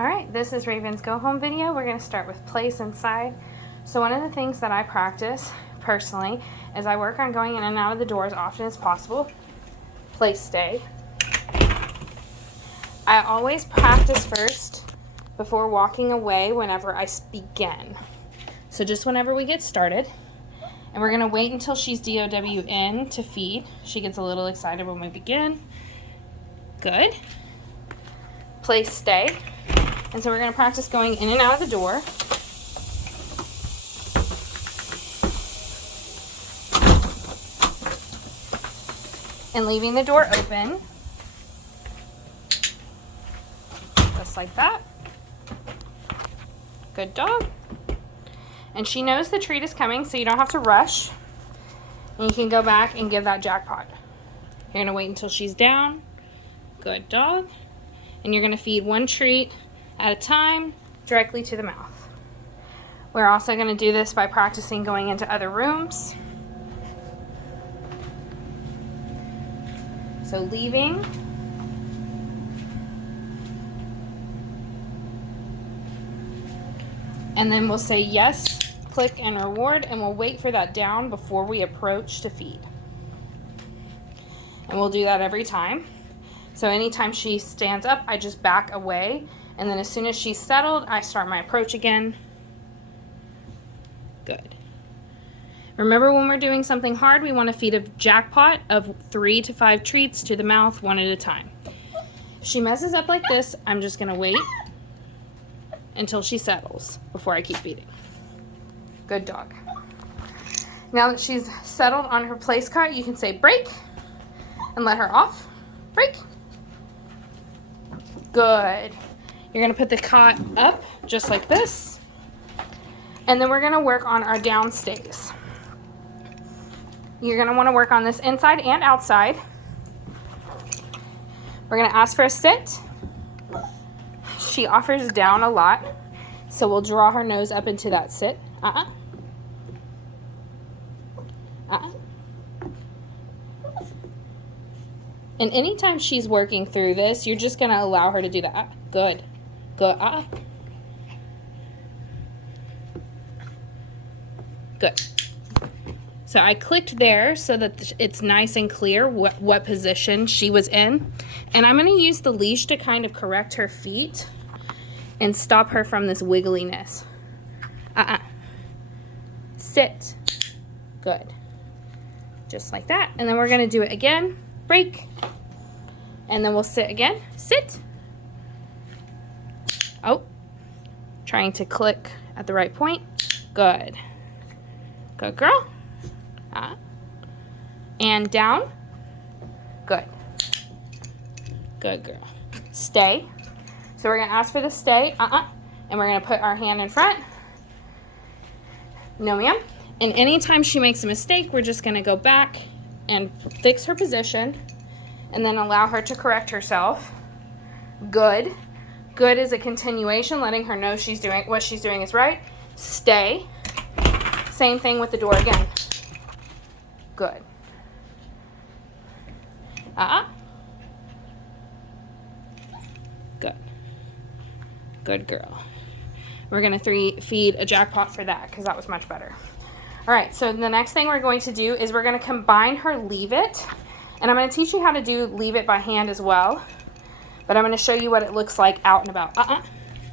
Alright, this is Raven's Go Home video. We're going to start with place inside. So one of the things that I practice personally is I work on going in and out of the door as often as possible. Place stay. I always practice first before walking away whenever I begin. So just whenever we get started. And we're going to wait until she's DOW in to feed. She gets a little excited when we begin. Good. Place stay. And so we're going to practice going in and out of the door. And leaving the door open. Just like that. Good dog. And she knows the treat is coming, so you don't have to rush. And you can go back and give that jackpot. You're going to wait until she's down. Good dog. And you're going to feed one treat at a time directly to the mouth. We're also going to do this by practicing going into other rooms. So leaving. And then we'll say yes, click and reward, and we'll wait for that down before we approach to feed. And we'll do that every time. So anytime she stands up, I just back away. And then as soon as she's settled, I start my approach again. Good. Remember, when we're doing something hard, we want to feed a jackpot of 3 to 5 treats to the mouth, one at a time. If she messes up like this, I'm just going to wait until she settles before I keep feeding. Good dog. Now that she's settled on her place cot, you can say break and let her off. Break. Good. You're going to put the cot up just like this. And then we're going to work on our down stays. You're going to want to work on this inside and outside. We're going to ask for a sit. She offers down a lot, so we'll draw her nose up into that sit. And anytime she's working through this, you're just going to allow her to do that. Good. Good. Good. So I clicked there so that it's nice and clear what position she was in. And I'm going to use the leash to kind of correct her feet and stop her from this wiggliness. Sit. Good. Just like that. And then we're going to do it again. Break. And then we'll sit again. Sit. Oh. Trying to click at the right point. Good. Good girl. And down. Good. Good girl. Stay. So we're going to ask for the stay. And we're going to put our hand in front. No, ma'am. And anytime she makes a mistake, we're just going to go back and fix her position. And then allow her to correct herself. Good. Good is a continuation, letting her know she's doing what she's doing is right. Stay. Same thing with the door again. Good. Good. Good girl. We're going to feed a jackpot for that because that was much better. All right, so the next thing we're going to do is we're going to combine her leave it. And I'm going to teach you how to do leave it by hand as well. But I'm going to show you what it looks like out and about.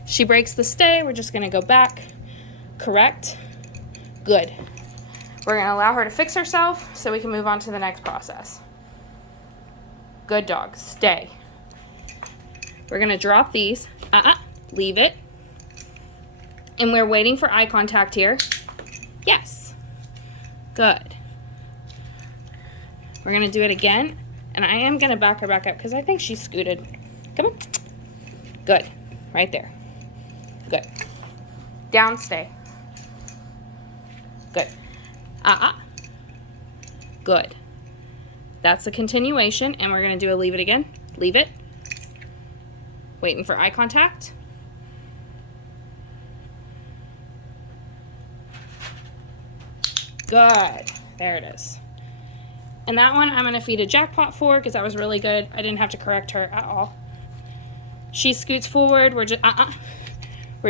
She breaks the stay. We're just going to go back. Correct. Good. We're going to allow her to fix herself so we can move on to the next process. Good dog. Stay. We're going to drop these. Leave it. And we're waiting for eye contact here. Yes. Good. We're going to do it again. And I am going to back her back up because I think she's scooted. Come on. Good. Right there. Good. Down stay. Good. Good. That's a continuation, and we're going to do a leave it again. Leave it. Waiting for eye contact. Good. There it is. And that one I'm going to feed a jackpot for because that was really good. I didn't have to correct her at all. She scoots forward. We're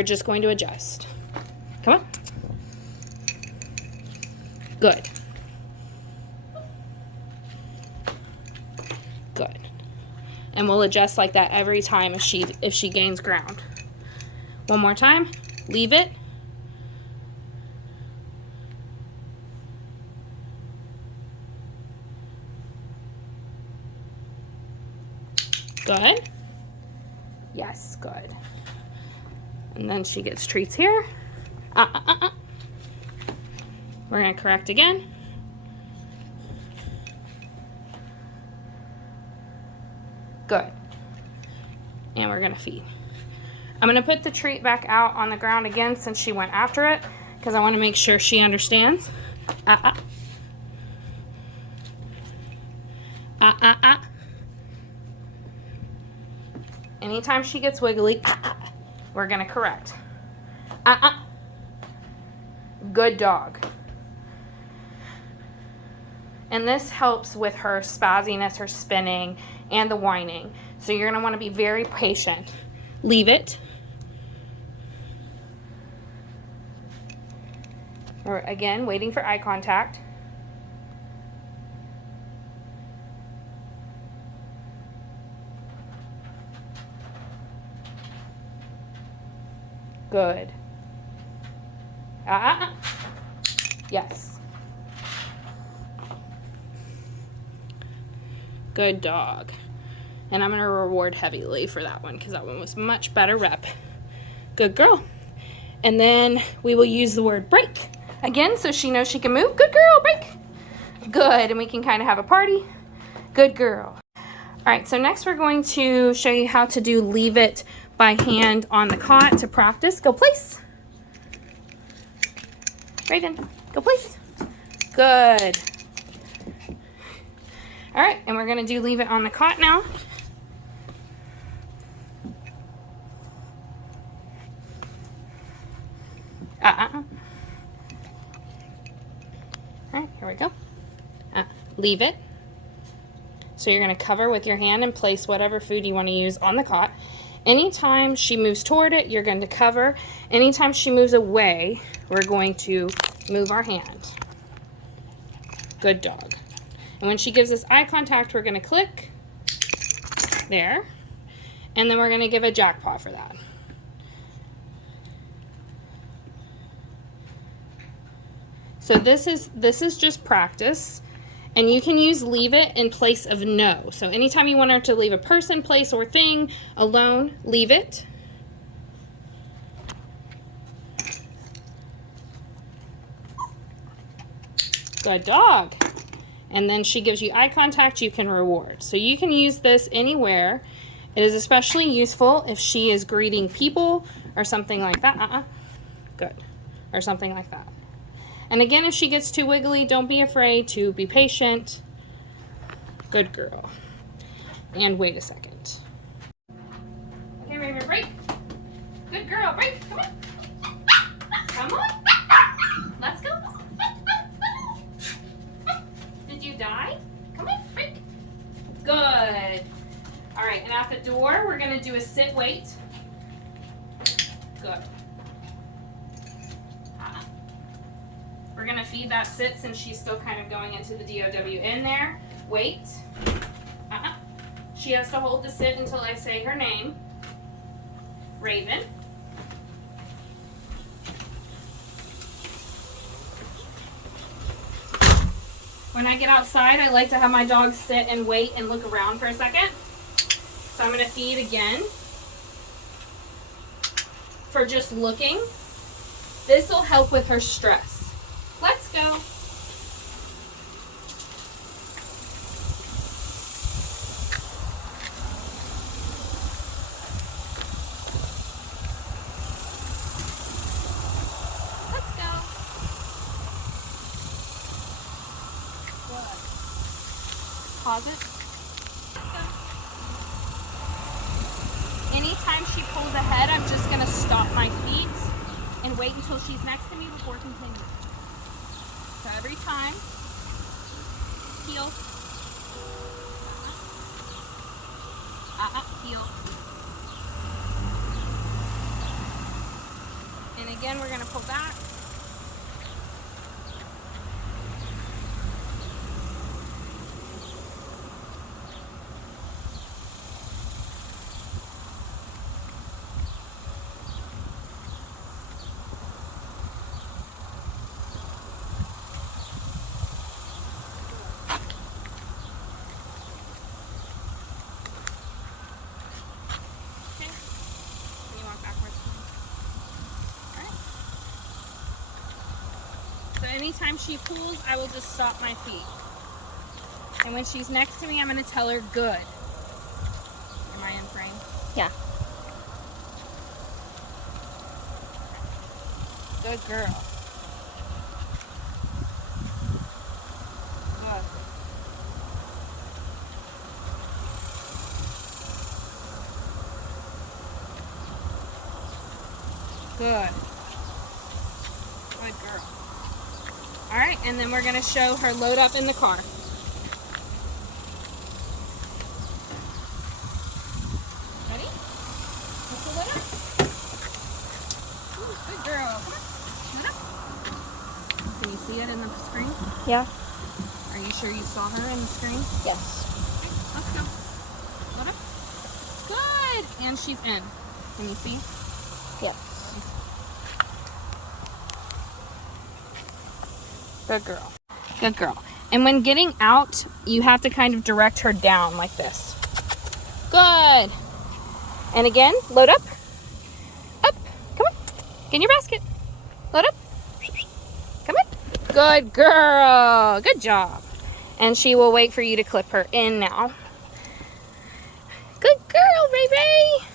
just going to adjust. Come on. Good. Good. And we'll adjust like that every time if she gains ground. One more time. Leave it. Good. Yes, good. And then she gets treats here. We're going to correct again. Good. And we're going to feed. I'm going to put the treat back out on the ground again since she went after it, because I want to make sure she understands. Anytime she gets wiggly, we're going to correct. Good dog. And this helps with her spazziness, her spinning, and the whining. So you're going to want to be very patient. Leave it. Or again, waiting for eye contact. Good. Yes. Good dog. And I'm going to reward heavily for that one because that one was much better rep. Good girl. And then we will use the word break again so she knows she can move. Good girl, break. Good. And we can kind of have a party. Good girl. All right, so next we're going to show you how to do leave it by hand on the cot to practice. Go place. Raven, go place. Good. All right, and we're going to do leave it on the cot now. All right, here we go. Leave it. So you're going to cover with your hand and place whatever food you want to use on the cot. Anytime she moves toward it, you're going to cover. Anytime she moves away, we're going to move our hand. Good dog. And when she gives us eye contact, we're going to click there. And then we're going to give a jackpot for that. So this is just practice. And you can use leave it in place of no. So anytime you want her to leave a person, place, or thing alone, leave it. Good dog. And then she gives you eye contact, you can reward. So you can use this anywhere. It is especially useful if she is greeting people or something like that. Good. Or something like that. And again, if she gets too wiggly, don't be afraid to be patient. Good girl. And wait a second. Okay, Raven, break. Good girl, break. Come on. Come on. Let's go. Did you die? Come on, break. Good. All right, and at the door, we're going to do a sit wait. Good. We're going to feed that sit since she's still kind of going into the DOW in there. Wait. She has to hold the sit until I say her name. Raven. When I get outside, I like to have my dogs sit and wait and look around for a second. So I'm going to feed again for just looking. This will help with her stress. Let's go. Let's go. Good. Pause it. Let's go. Anytime she pulls ahead, I'm just going to stop my feet and wait until she's next to me before continuing. So every time, heel, heel, again, we're going to pull back. So anytime she pulls, I will just stop my feet. And when she's next to me, I'm going to tell her good. Am I in frame? Yeah. Good girl. Good. Good. Good girl. All right, and then we're going to show her load up in the car. Ready? Let's load up. Ooh, good girl. Come on. Load up. Can you see it in the screen? Yeah. Are you sure you saw her in the screen? Yes. Let's go. Load up. Good. And she's in. Can you see? Yes. Good girl. Good girl. And when getting out, you have to kind of direct her down like this. Good. And again, load up. Up. Come on. Get in your basket. Load up. Come on. Good girl. Good job. And she will wait for you to clip her in now. Good girl, baby.